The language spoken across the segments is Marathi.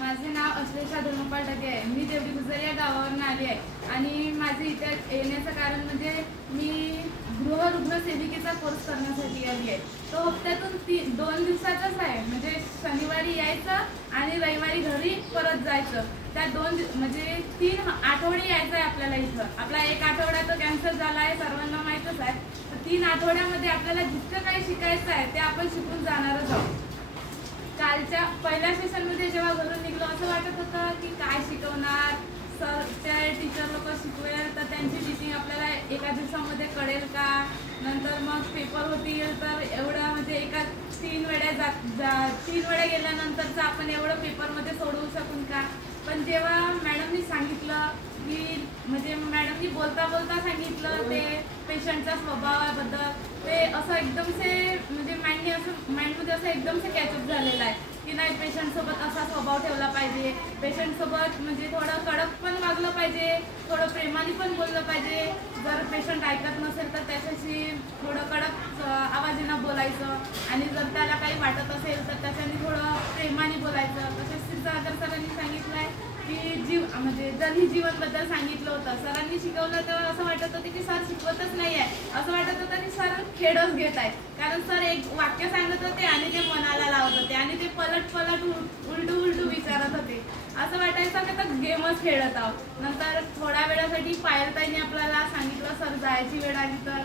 माझे नाव अश्लेषा धर्मपाल टके आहे। मी देवडी गुजर या गावावरून आली आहे आणि माझे इथे येण्याचं कारण म्हणजे मी गृहरुग्ण सेविकेचा कोर्स करण्यासाठी आली आहे। तो हप्त्यातून 2 दिवसाचाच आहे, म्हणजे शनिवारी यायचं आणि रविवारी घरी परत जायचं। त्या 3 आठवडे यायचं आहे आपल्याला इथं। आपला 1 आठवडा तो कॅन्सल झाला आहे, सर्वांना माहीतच आहे। तर 3 आठवड्यामध्ये आपल्याला जितकं काही शिकायचं आहे ते आपण शिकून जाणारच आहोत। कालच्या पहिल्या सेशनमध्ये जेव्हा घरून निघलो असं वाटत होतं की काय शिकवणार, सर ते टीचर लोक शिकवेल तर त्यांची टीचिंग आपल्याला एका दिवसामध्ये कळेल का, नंतर मग पेपर होतील तर एवढं म्हणजे 3 वेळा गेल्यानंतरचं आपण एवढं पेपरमध्ये सोडवू शकून का। पण जेव्हा मॅडमनी सांगितलं की म्हणजे मॅडमनी बोलता बोलता सांगितलं ते पेशंटच्या स्वभावाबद्दल, ते असं एकदमसे म्हणजे माइंडमध्ये असं एकदमसे कॅचअप झालेलं आहे की नाही, पेशंटसोबत असा स्वभाव ठेवला पाहिजे, पेशंटसोबत म्हणजे थोडं कडक पण वागलं पाहिजे, थोडं प्रेमाने पण बोललं पाहिजे। जर पेशंट ऐकत नसेल तर त्याच्याशी थोडं कडक आवाजानं बोलायचं आणि जर त्याला काही वाटत असेल तर त्याच्याने थोडं प्रेमाने बोलायचं। तसेच सिद्धार्थ सरांनी सांगितलं आहे की म्हणजे जरी जीवनबद्दल सांगितलं होतं, सरांनी शिकवलं तेव्हा असं वाटत होतं की सर शिकवतच नाही आहे, असं वाटत होतं की सर खेळच घेत आहे। कारण सर एक वाक्य सांगत होते आणि ते मनाला लावत होते आणि ते पलट उलटू विचारत होते, असं वाटायचं की तर गेमच खेळत आहोत। नंतर थोड्या वेळासाठी पायलताईने आपल्याला सांगितलं सर जायची वेळ आली तर,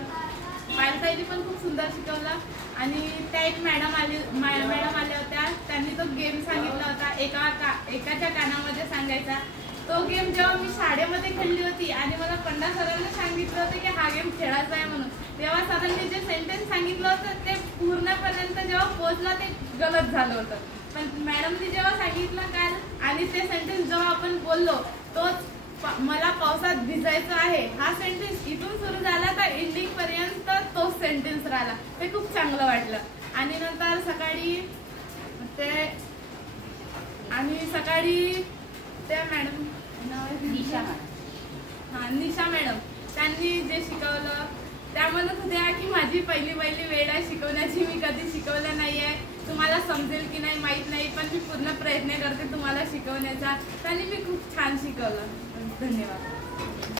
पायलताईने पण खूप सुंदर शिकवलं। आणि त्या एक मॅडम आल्या होत्या, त्यांनी तो गेम सांगितला होता, एकाच्या कानामध्ये सांगायचा। तो गेम जेव्हा मी शाळेमध्ये खेळली होती आणि मला पंडा सरांनी सांगितलं होतं की हा गेम खेळायचा आहे म्हणून, तेव्हा सरांनी जे सेंटेन्स सांगितलं होतं ते पूर्णपर्यंत जेव्हा पोहोचलं ते गलत झालं होतं। पण मॅडमनी जेव्हा सांगितलं काल आणि ते सेंटेन्स जेव्हा आपण बोललो, तोच मला पावसात भिजायचं आहे हा सेंटेन्स इथून सुरू झाला तर एंडिंग पर्यंत तोच सेंटेन्स राहिला, ते खूप चांगलं वाटलं। आणि नंतर सकाळी त्या मॅडम निशा मॅडम त्यांनी जे शिकवलं त्या म्हणत होत्या की माझी पहिली वेळ आहे शिकवण्याची, मी कधी शिकवलं नाही आहे, तुम्हाला समजेल की नाही माहीत नाही, पण मी पूर्ण प्रयत्न करते तुम्हाला शिकवण्याचा। त्यांनी मी खूप छान शिकवलं। धन्यवाद।